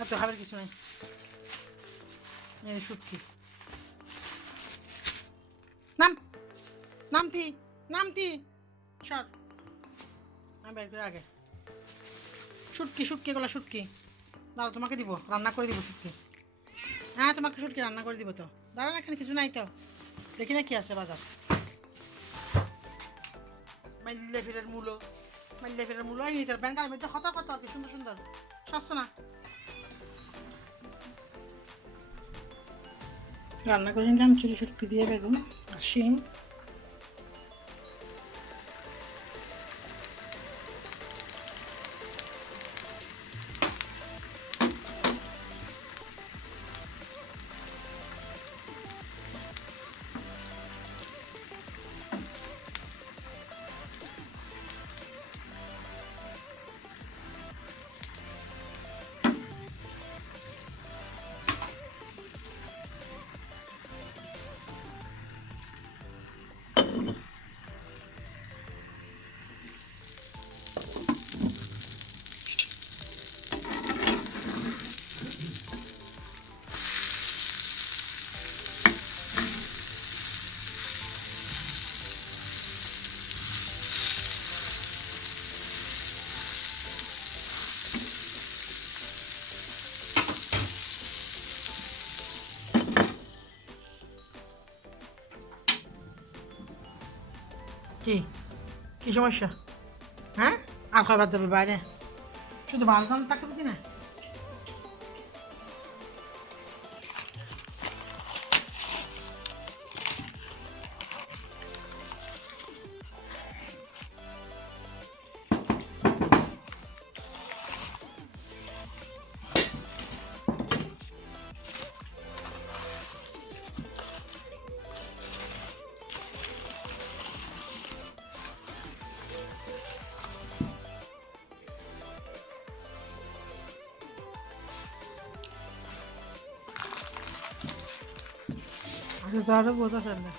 আর তো খাবার কিছু নাই। এই শুটকি নাম, নামতি নামতি। সর। আমি বের করে আগে। শুটকি শুটকি এগুলো শুটকি দাঁড়া তোমাকে দিব, রান্না করে দিব শুটকি হ্যাঁ তোমাকে শুটকি রান্না করে দিব তো। দাঁড়া না এখানে কিছু নাই তো। দেখি না কি আছে বাজার। মাল্লে ফিরের মূলো। মাল্লে ফিরের মূলো, এই তার ব্যাংকার মধ্যে কত কত আর কি সুন্দর সুন্দর। সস্তা না। রান্না করে নিলাম চুরি ছোটো দিয়ে বেগুন আর শিম। কি? কি সমস্যা? হ্যাঁ? আর কয়বার যাবে বাইরে। শুধু বারো জন তাকে বুঝি না? বোঝা চাল না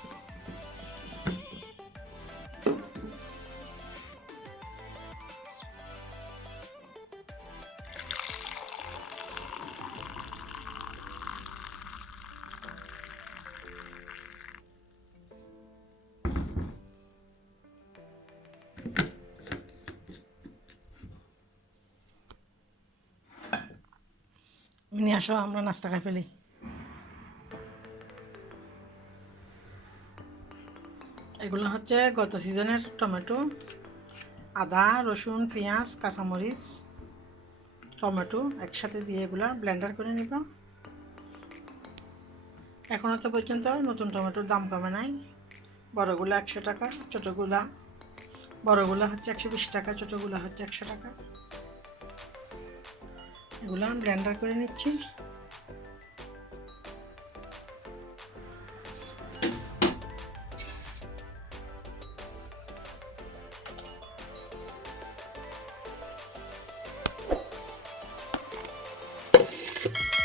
নিয়ে আসো আমরা নাস্তা খাই ফেলি এগুলো হচ্ছে গত সিজনের টমেটো, আদা, রসুন, পেঁয়াজ, কাঁচামরিচ, টমেটো একসাথে দিয়ে এগুলো ব্লেন্ডার করে নিব। এখনও তো পর্যন্ত নতুন টমেটোর দাম কমে নাই। বড়গুলো একশো টাকা, ছোটোগুলা, বড়গুলো হচ্ছে একশো বিশ টাকা, ছোটোগুলো হচ্ছে একশো টাকা। এগুলো ব্লেন্ডার করে নিচ্ছি। you